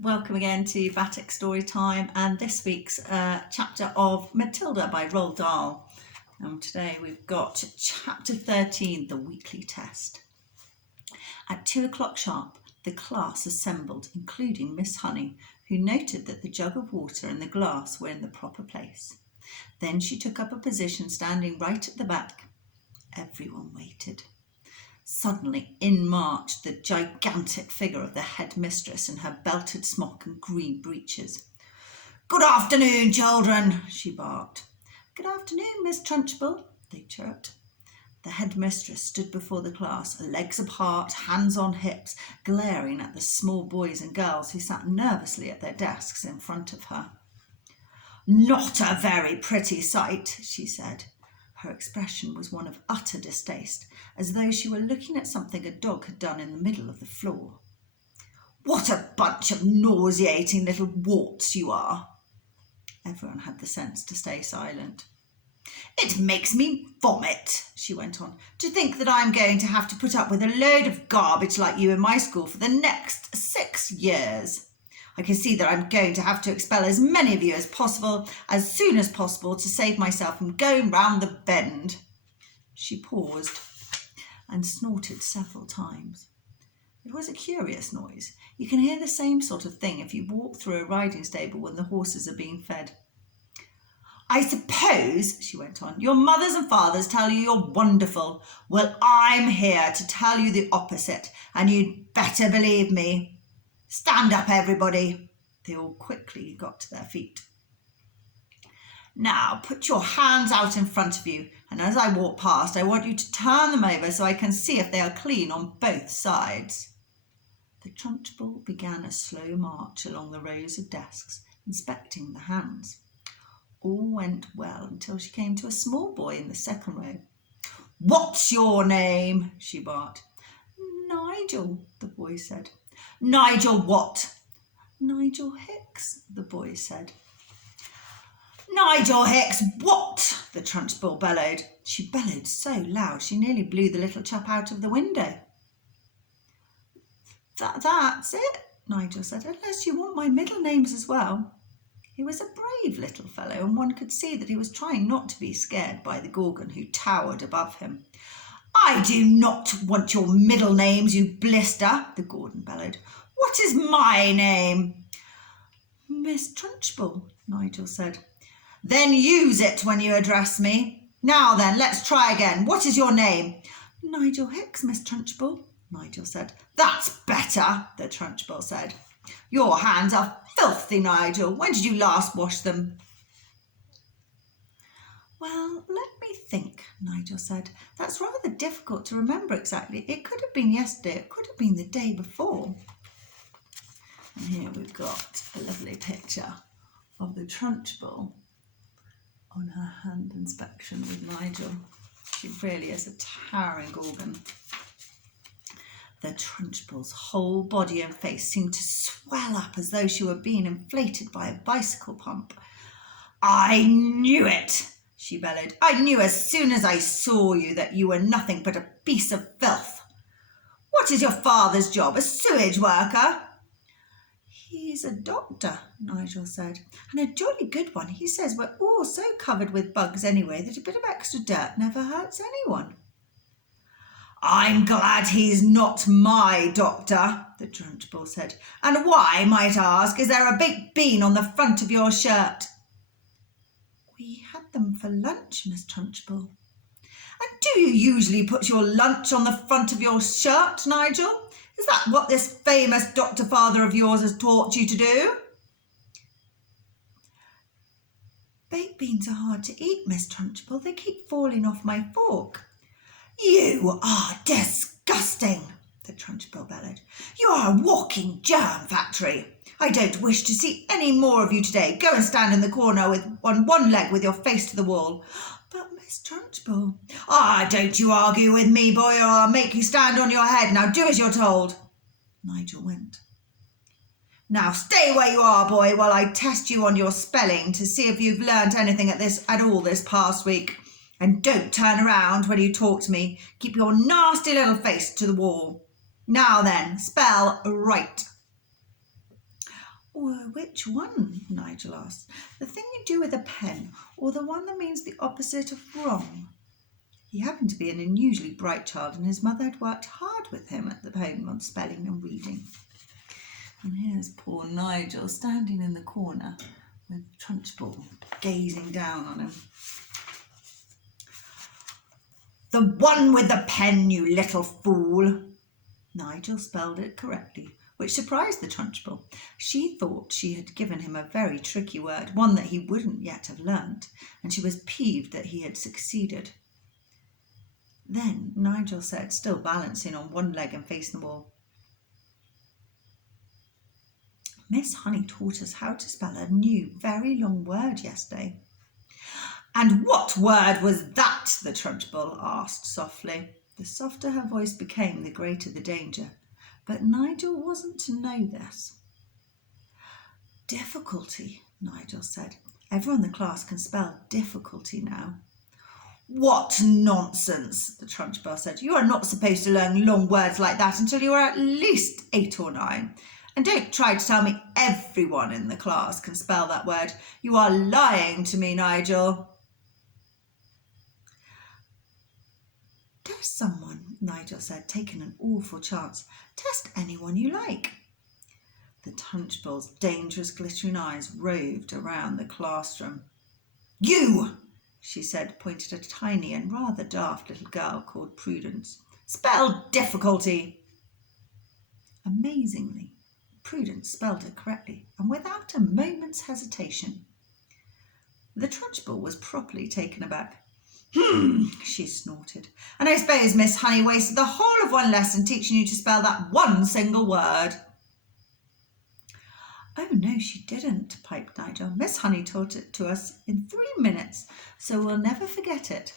Welcome again to BATUK Storytime and this week's chapter of Matilda by Roald Dahl. Today we've got chapter 13, the weekly test. At 2 o'clock sharp, the class assembled, including Miss Honey, who noted that the jug of water and the glass were in the proper place. Then she took up a position standing right at the back. Everyone waited. Suddenly in marched the gigantic figure of the headmistress in her belted smock and green breeches. "Good afternoon, children," she barked. "Good afternoon, Miss Trunchbull," they chirped. The headmistress stood before the class, legs apart, hands on hips, glaring at the small boys and girls who sat nervously at their desks in front of her. "Not a very pretty sight," she said. Her expression was one of utter distaste, as though she were looking at something a dog had done in the middle of the floor. "What a bunch of nauseating little warts you are!" Everyone had the sense to stay silent. "It makes me vomit," she went on, "to think that I'm going to have to put up with a load of garbage like you in my school for the next 6 years. I can see that I'm going to have to expel as many of you as possible, as soon as possible, to save myself from going round the bend." She paused and snorted several times. It was a curious noise. You can hear the same sort of thing if you walk through a riding stable when the horses are being fed. "I suppose," she went on, "your mothers and fathers tell you you're wonderful. Well, I'm here to tell you the opposite, and you'd better believe me. Stand up, everybody." They all quickly got to their feet. "Now put your hands out in front of you, and as I walk past, I want you to turn them over so I can see if they are clean on both sides." The Trunchbull began a slow march along the rows of desks, inspecting the hands. All went well until she came to a small boy in the second row. "What's your name?" she barked. "Nigel," the boy said. "Nigel what?" "Nigel Hicks," the boy said. "Nigel Hicks what?" the Trunchbull bellowed. She bellowed so loud she nearly blew the little chap out of the window. That's it," Nigel said, "unless you want my middle names as well." He was a brave little fellow, and one could see that he was trying not to be scared by the Gorgon who towered above him. "I do not want your middle names, you blister," the Gorgon bellowed. "What is my name?" "Miss Trunchbull," Nigel said. "Then use it when you address me. Now then, let's try again. What is your name?" "Nigel Hicks, Miss Trunchbull," Nigel said. "That's better," the Trunchbull said. "Your hands are filthy, Nigel. When did you last wash them?" "Well, let me think," Nigel said. "That's rather difficult to remember exactly. It could have been yesterday. It could have been the day before." And here we've got a lovely picture of the Trunchbull on her hand inspection with Nigel. She really is a towering Gorgon. The Trunchbull's whole body and face seemed to swell up as though she were being inflated by a bicycle pump. "I knew it," she bellowed. "I knew as soon as I saw you that you were nothing but a piece of filth. What is your father's job, a sewage worker?" "He's a doctor," Nigel said, "and a jolly good one. He says we're all so covered with bugs anyway that a bit of extra dirt never hurts anyone." "I'm glad he's not my doctor," the Trunchbull said. "And why, might I ask, is there a big bean on the front of your shirt?" "We had them for lunch, Miss Trunchbull." "And do you usually put your lunch on the front of your shirt, Nigel? Is that what this famous doctor father of yours has taught you to do?" "Baked beans are hard to eat, Miss Trunchbull. They keep falling off my fork." "You are disgusting," the Trunchbull bellowed. "You are a walking germ factory. I don't wish to see any more of you today. Go and stand in the corner on one leg with your face to the wall." "But Miss Trunchbull—" Don't you argue with me, boy, or I'll make you stand on your head. Now do as you're told." Nigel went. "Now stay where you are, boy, while I test you on your spelling to see if you've learnt anything at all this past week. And don't turn around when you talk to me. Keep your nasty little face to the wall. Now then, spell right." Which one? Nigel asked. The thing you do with a pen, or the one that means the opposite of wrong? He happened to be an unusually bright child, and his mother had worked hard with him at the home on spelling and reading. And here's poor Nigel standing in the corner with Trunchbull gazing down on him. The one with the pen, you little fool. Nigel spelled it correctly, which surprised the Trunchbull. She thought she had given him a very tricky word, one that he wouldn't yet have learnt, and she was peeved that he had succeeded. Then Nigel said, still balancing on one leg and facing the wall, Miss Honey taught us how to spell a new, very long word yesterday. And what word was that? The Trunchbull asked softly. The softer her voice became, the greater the danger. But Nigel wasn't to know this. Difficulty, Nigel said. Everyone in the class can spell difficulty now. What nonsense, the Trunchbull said. You are not supposed to learn long words like that until you are at least 8 or 9. And don't try to tell me everyone in the class can spell that word. You are lying to me, Nigel. Test someone, Nigel said, taking an awful chance. Test anyone you like. The Trunchbull's dangerous glittering eyes roved around the classroom. You, she said, pointing at a tiny and rather daft little girl called Prudence. Spell difficulty. Amazingly, Prudence spelled it correctly and without a moment's hesitation. The Trunchbull was properly taken aback. She snorted. And I suppose Miss Honey wasted the whole of one lesson teaching you to spell that one single word. Oh, no, she didn't, piped Nigel. Miss Honey taught it to us in 3 minutes, so we'll never forget it.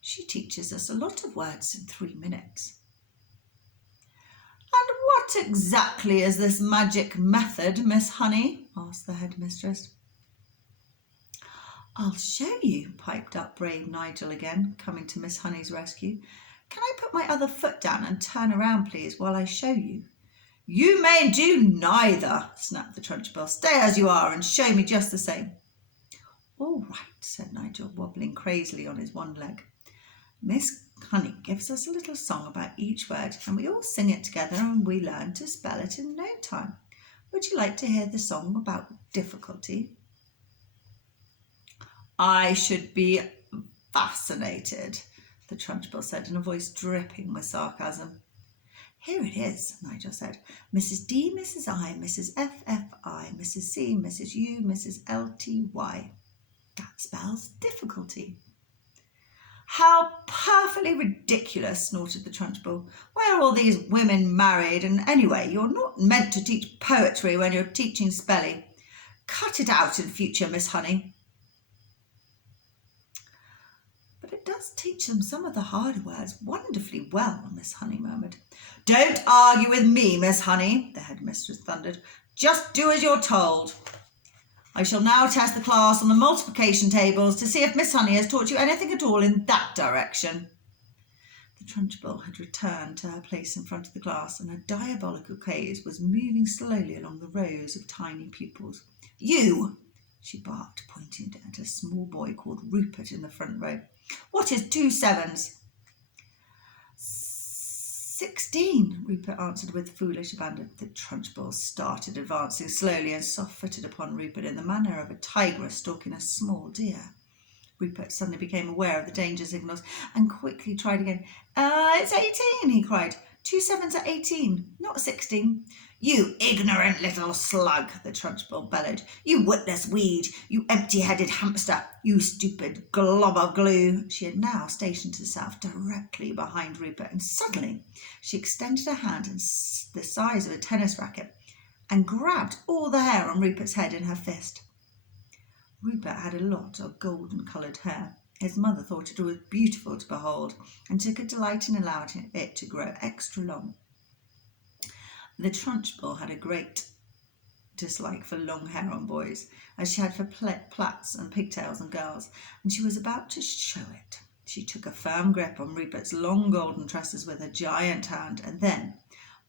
She teaches us a lot of words in 3 minutes. And what exactly is this magic method, Miss Honey? Asked the headmistress. I'll show you, piped up brave Nigel again, coming to Miss Honey's rescue. Can I put my other foot down and turn around, please, while I show you? You may do neither, snapped the Trunchbull. Stay as you are and show me just the same. All right, said Nigel, wobbling crazily on his one leg. Miss Honey gives us a little song about each word, and we all sing it together and we learn to spell it in no time. Would you like to hear the song about difficulty? I should be fascinated, the Trunchbull said in a voice dripping with sarcasm. Here it is, Nigel said. Mrs. D, Mrs. I, Mrs. F, F, I, Mrs. C, Mrs. U, Mrs. L, T, Y. That spells difficulty. How perfectly ridiculous, snorted the Trunchbull. Why are all these women married? And anyway, you're not meant to teach poetry when you're teaching spelling. Cut it out in future, Miss Honey. But it does teach them some of the harder words wonderfully well, Miss Honey murmured. Don't argue with me, Miss Honey, the headmistress thundered. Just do as you're told. I shall now test the class on the multiplication tables to see if Miss Honey has taught you anything at all in that direction. The Trunchbull had returned to her place in front of the class, and her diabolical gaze was moving slowly along the rows of tiny pupils. You, she barked, pointing at a small boy called Rupert in the front row. What is 2 sevens? 16, Rupert answered with foolish abandon. The Trunchbull started advancing slowly and soft-footed upon Rupert in the manner of a tigress stalking a small deer. Rupert suddenly became aware of the danger signals and quickly tried again. It's 18, he cried. 2 sevens are 18, not 16. You ignorant little slug, the Trunchbull bellowed. You witless weed, you empty-headed hamster, you stupid glob of glue. She had now stationed herself directly behind Rupert, and suddenly she extended her hand the size of a tennis racket and grabbed all the hair on Rupert's head in her fist. Rupert had a lot of golden-coloured hair. His mother thought it was beautiful to behold and took a delight in allowing it to grow extra long. The Trunchbull had a great dislike for long hair on boys, as she had for plaits and pigtails on girls, and she was about to show it. She took a firm grip on Rupert's long golden tresses with her giant hand, and then,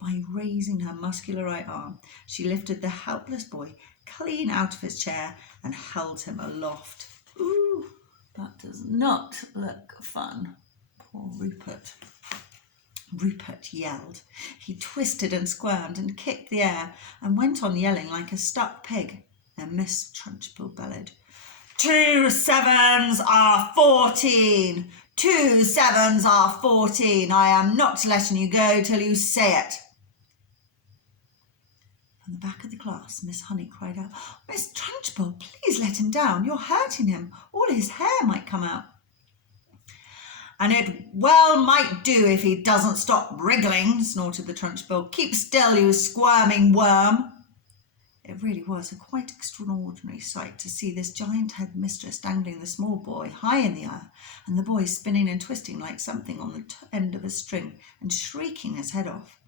By raising her muscular right arm, she lifted the helpless boy clean out of his chair and held him aloft. Ooh, that does not look fun. Poor Rupert. Rupert yelled. He twisted and squirmed and kicked the air and went on yelling like a stuck pig. And Miss Trunchbull bellowed, 2 7s are 14. 2 7s are 14. I am not letting you go till you say it. From the back of the class, Miss Honey cried out, Miss Trunchbull, please let him down. You're hurting him. All his hair might come out. And it well might do if he doesn't stop wriggling, snorted the Trunchbull. Keep still, you squirming worm. It really was a quite extraordinary sight to see this giant headmistress dangling the small boy high in the air, and the boy spinning and twisting like something on the end of a string and shrieking his head off.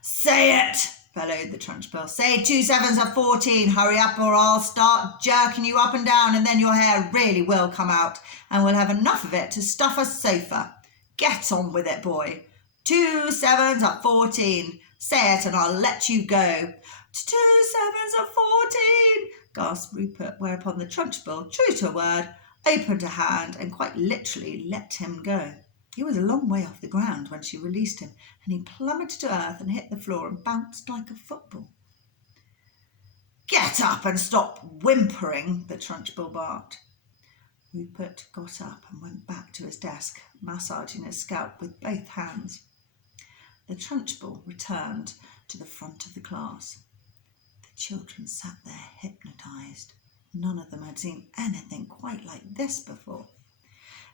Say it, bellowed the Trunchbull. Say 2 7s are 14. Hurry up or I'll start jerking you up and down, and then your hair really will come out, and we'll have enough of it to stuff a sofa. Get on with it, boy. 2 7s are 14. Say it and I'll let you go. 2 7s are 14, gasped Rupert, whereupon the Trunchbull, true to her word, opened her hand and quite literally let him go. He was a long way off the ground when she released him, and he plummeted to earth and hit the floor and bounced like a football. Get up and stop whimpering, the Trunchbull barked. Rupert got up and went back to his desk, massaging his scalp with both hands. The Trunchbull returned to the front of the class. The children sat there hypnotised. None of them had seen anything quite like this before.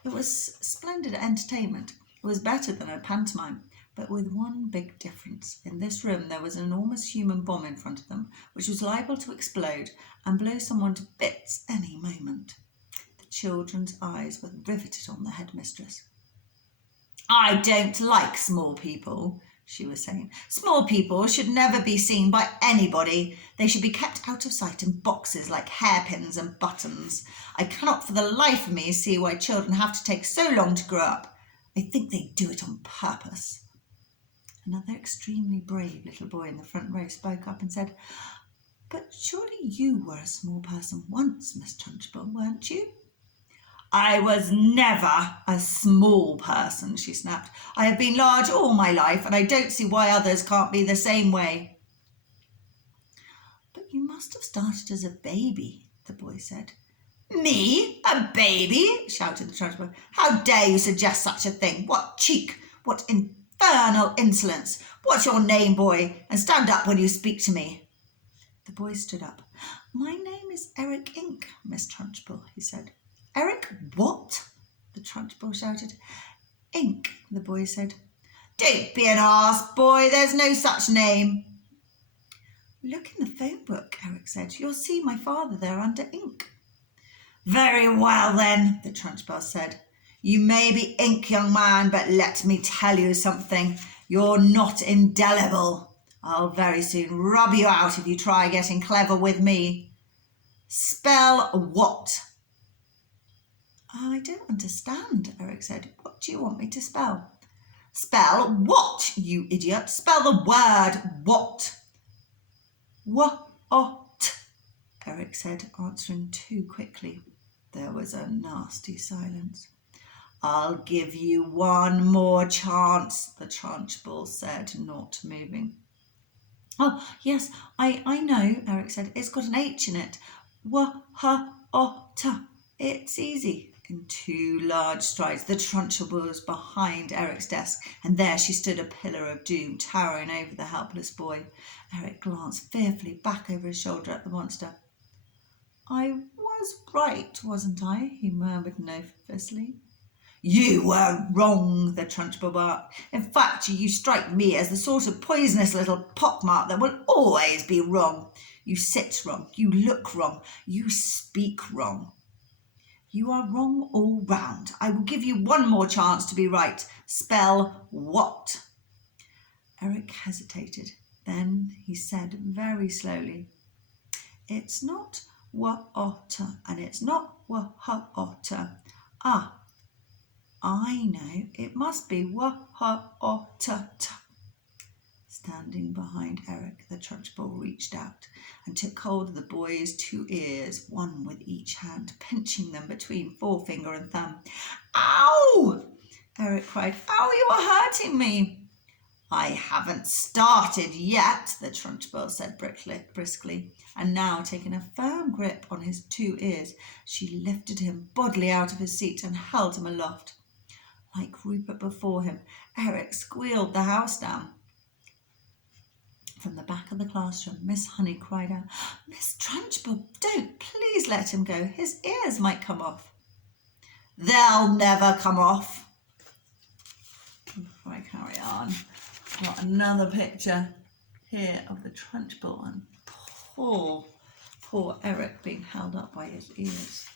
It was splendid entertainment. It was better than a pantomime, but with one big difference. In this room there was an enormous human bomb in front of them, which was liable to explode and blow someone to bits any moment. The children's eyes were riveted on the headmistress. I don't like small people, she was saying. Small people should never be seen by anybody. They should be kept out of sight in boxes like hairpins and buttons. I cannot for the life of me see why children have to take so long to grow up. I think they do it on purpose. Another extremely brave little boy in the front row spoke up and said, But surely you were a small person once, Miss Trunchbull, weren't you? I was never a small person, she snapped. I have been large all my life, and I don't see why others can't be the same way. But you must have started as a baby, the boy said. Me? A baby? Shouted the Trunchbull. How dare you suggest such a thing? What cheek! What infernal insolence! What's your name, boy? And stand up when you speak to me. The boy stood up. My name is Eric Ink, Miss Trunchbull, he said. Eric what? The Trunchbull shouted. Ink, the boy said. Don't be an arse, boy. There's no such name. Look in the phone book, Eric said. You'll see my father there under Ink. Very well, then, the Trunchbull said. You may be Ink, young man, but let me tell you something. You're not indelible. I'll very soon rub you out if you try getting clever with me. Spell what? I don't understand, Eric said. What do you want me to spell? Spell what, you idiot? Spell the word what. What, Eric said, answering too quickly. There was a nasty silence. I'll give you one more chance, the Trunchbull said, not moving. Oh, yes, I know, Eric said. It's got an H in it. Wa-ha-o-ta. It's easy. In 2 large strides, the Trunchbull was behind Eric's desk, and there she stood, a pillar of doom, towering over the helpless boy. Eric glanced fearfully back over his shoulder at the monster. I was right, wasn't I? He murmured nervously. You were wrong, the Trunchbull barked. In fact, you strike me as the sort of poisonous little pockmark that will always be wrong. You sit wrong, you look wrong, you speak wrong. You are wrong all round. I will give you one more chance to be right. Spell what? Eric hesitated. Then he said very slowly, It's not wa-otter, and it's not wa-ha-otter. Ah, I know. It must be wa-ha-otter. Standing behind Eric, the Trunchbull reached out and took hold of the boy's 2 ears, one with each hand, pinching them between forefinger and thumb. "Ow!" Eric cried. "Ow, you are hurting me." "I haven't started yet," the Trunchbull said briskly, and now taking a firm grip on his 2 ears, she lifted him bodily out of his seat and held him aloft. Like Rupert before him, Eric squealed the house down. From the back of the classroom, Miss Honey cried out, "Miss Trunchbull, don't please let him go. His ears might come off." "They'll never come off." Before I carry on, I've got another picture here of the Trunchbull and poor Eric being held up by his ears.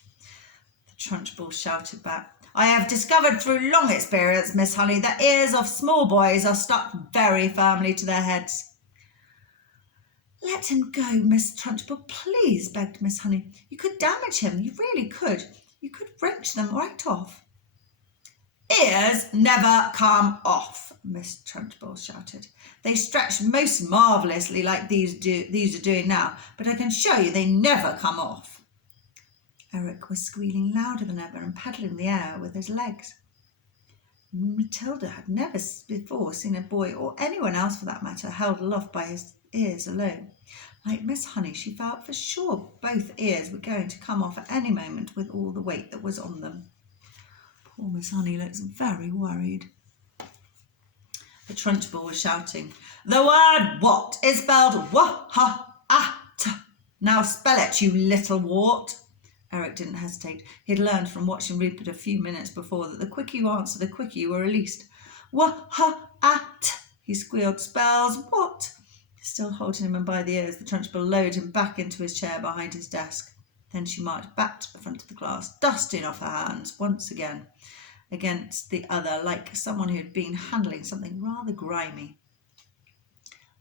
The Trunchbull shouted back, "I have discovered through long experience, Miss Honey, that ears of small boys are stuck very firmly to their heads." "Let him go, Miss Trunchbull, please," begged Miss Honey. "You could damage him. You really could. You could wrench them right off." "Ears never come off," Miss Trunchbull shouted. "They stretch most marvellously like these are doing now, but I can show you they never come off." Eric was squealing louder than ever and paddling the air with his legs. Matilda had never before seen a boy, or anyone else for that matter, held aloft by his ears alone. Like Miss Honey, she felt for sure both ears were going to come off at any moment with all the weight that was on them. Poor Miss Honey looks very worried. The Trunchbull was shouting, "The word what is spelled wa-ha-at. Now spell it, you little wart." Eric didn't hesitate. He had learned from watching Rupert a few minutes before that the quicker you answer, the quicker you were released. "Wa-ha-at," he squealed, "spells what?" Still holding him by the ears, the Trunchbull lowered him back into his chair behind his desk. Then she marched back to the front of the class, dusting off her hands once again against the other, like someone who had been handling something rather grimy.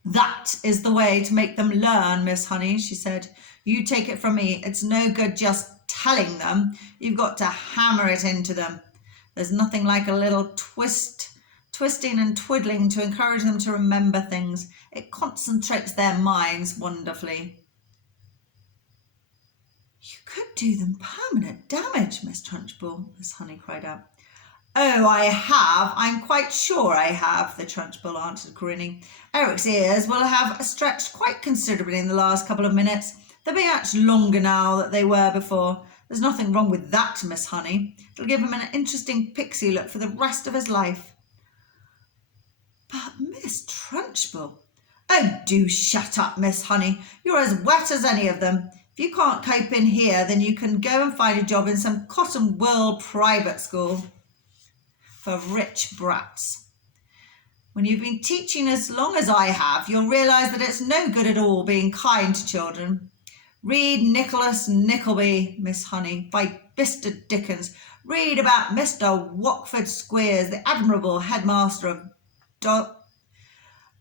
"That is the way to make them learn, Miss Honey," she said. "You take it from me, it's no good just telling them. You've got to hammer it into them. There's nothing like a little twisting and twiddling to encourage them to remember things. It concentrates their minds wonderfully." "You could do them permanent damage, Miss Trunchbull," Miss Honey cried out. "Oh, I have. I'm quite sure I have," the Trunchbull answered, grinning. "Eric's ears will have stretched quite considerably in the last couple of minutes. They'll be much longer now than they were before. There's nothing wrong with that, Miss Honey. It'll give him an interesting pixie look for the rest of his life." "But Miss Trunchbull—" "Oh, do shut up, Miss Honey. You're as wet as any of them. If you can't cope in here, then you can go and find a job in some cotton wool private school for rich brats. When you've been teaching as long as I have, you'll realise that it's no good at all being kind to children. Read Nicholas Nickleby, Miss Honey, by Mr. Dickens. Read about Mr. Watford Squeers, the admirable headmaster of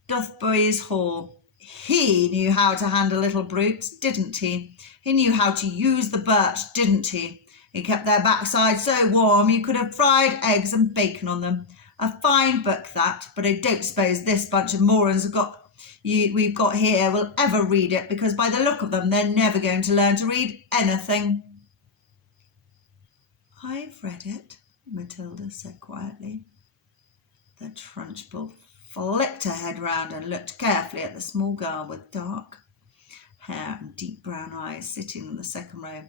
Dotheboys Hall. He knew how to handle little brutes, didn't he? He knew how to use the birch, didn't he? He kept their backsides so warm you could have fried eggs and bacon on them. A fine book that, but I don't suppose this bunch of morons we've got here will ever read it, because by the look of them they're never going to learn to read anything." "I've read it," Matilda said quietly. The Trunchbull flicked her head round and looked carefully at the small girl with dark hair and deep brown eyes sitting in the second row.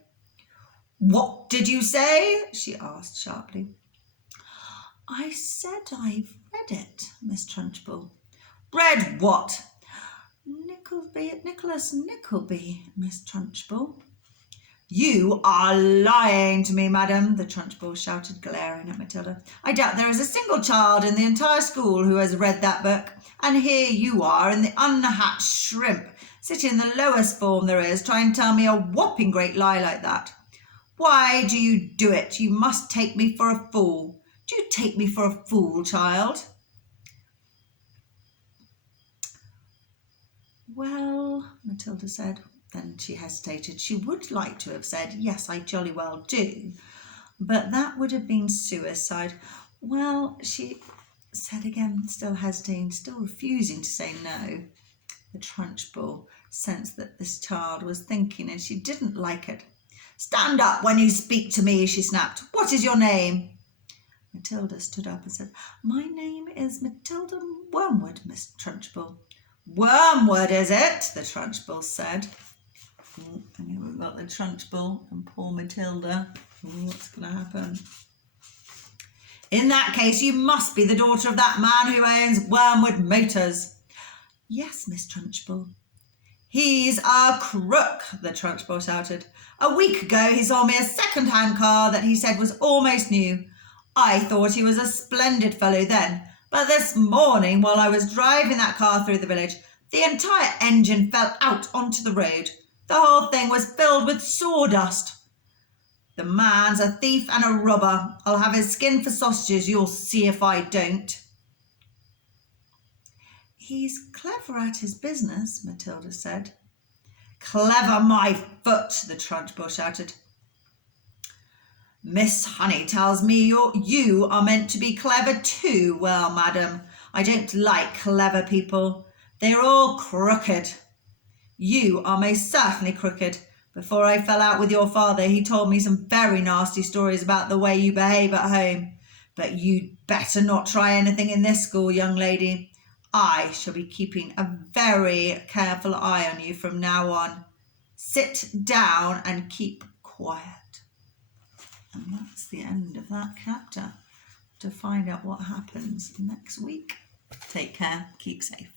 "What did you say?" she asked sharply. "I said I've read it, Miss Trunchbull." "Read what?" Nicholas Nickleby, Miss Trunchbull." "You are lying to me, madam," the Trunchbull shouted, glaring at Matilda. "I doubt there is a single child in the entire school who has read that book, and here you are in the unhatched shrimp, sitting in the lowest form there is, trying to tell me a whopping great lie like that. Why do you do it? You must take me for a fool. Do you take me for a fool, child?" "Well," Matilda said. Then she hesitated. She would like to have said, "Yes, I jolly well do," but that would have been suicide. "Well," she said again, still hesitating, still refusing to say no. The Trunchbull sensed that this child was thinking and she didn't like it. "Stand up when you speak to me," she snapped. "What is your name?" Matilda stood up and said, "My name is Matilda Wormwood, Miss Trunchbull." "Wormwood, is it?" the Trunchbull said. And here we've got the Trunchbull and poor Matilda. What's going to happen? "In that case, you must be the daughter of that man who owns Wormwood Motors." "Yes, Miss Trunchbull." "He's a crook," the Trunchbull shouted. "A week ago he sold me a second-hand car that he said was almost new. I thought he was a splendid fellow then, but this morning while I was driving that car through the village, the entire engine fell out onto the road. The whole thing was filled with sawdust. The man's a thief and a robber. I'll have his skin for sausages, you'll see if I don't." "He's clever at his business," Matilda said. "Clever my foot," the Trunchbull shouted. "Miss Honey tells me you are meant to be clever too. Well, madam, I don't like clever people. They're all crooked. You are most certainly crooked. Before I fell out with your father, he told me some very nasty stories about the way you behave at home. But you'd better not try anything in this school, young lady. I shall be keeping a very careful eye on you from now on. Sit down and keep quiet." And that's the end of that chapter. To find out what happens next week, take care, keep safe.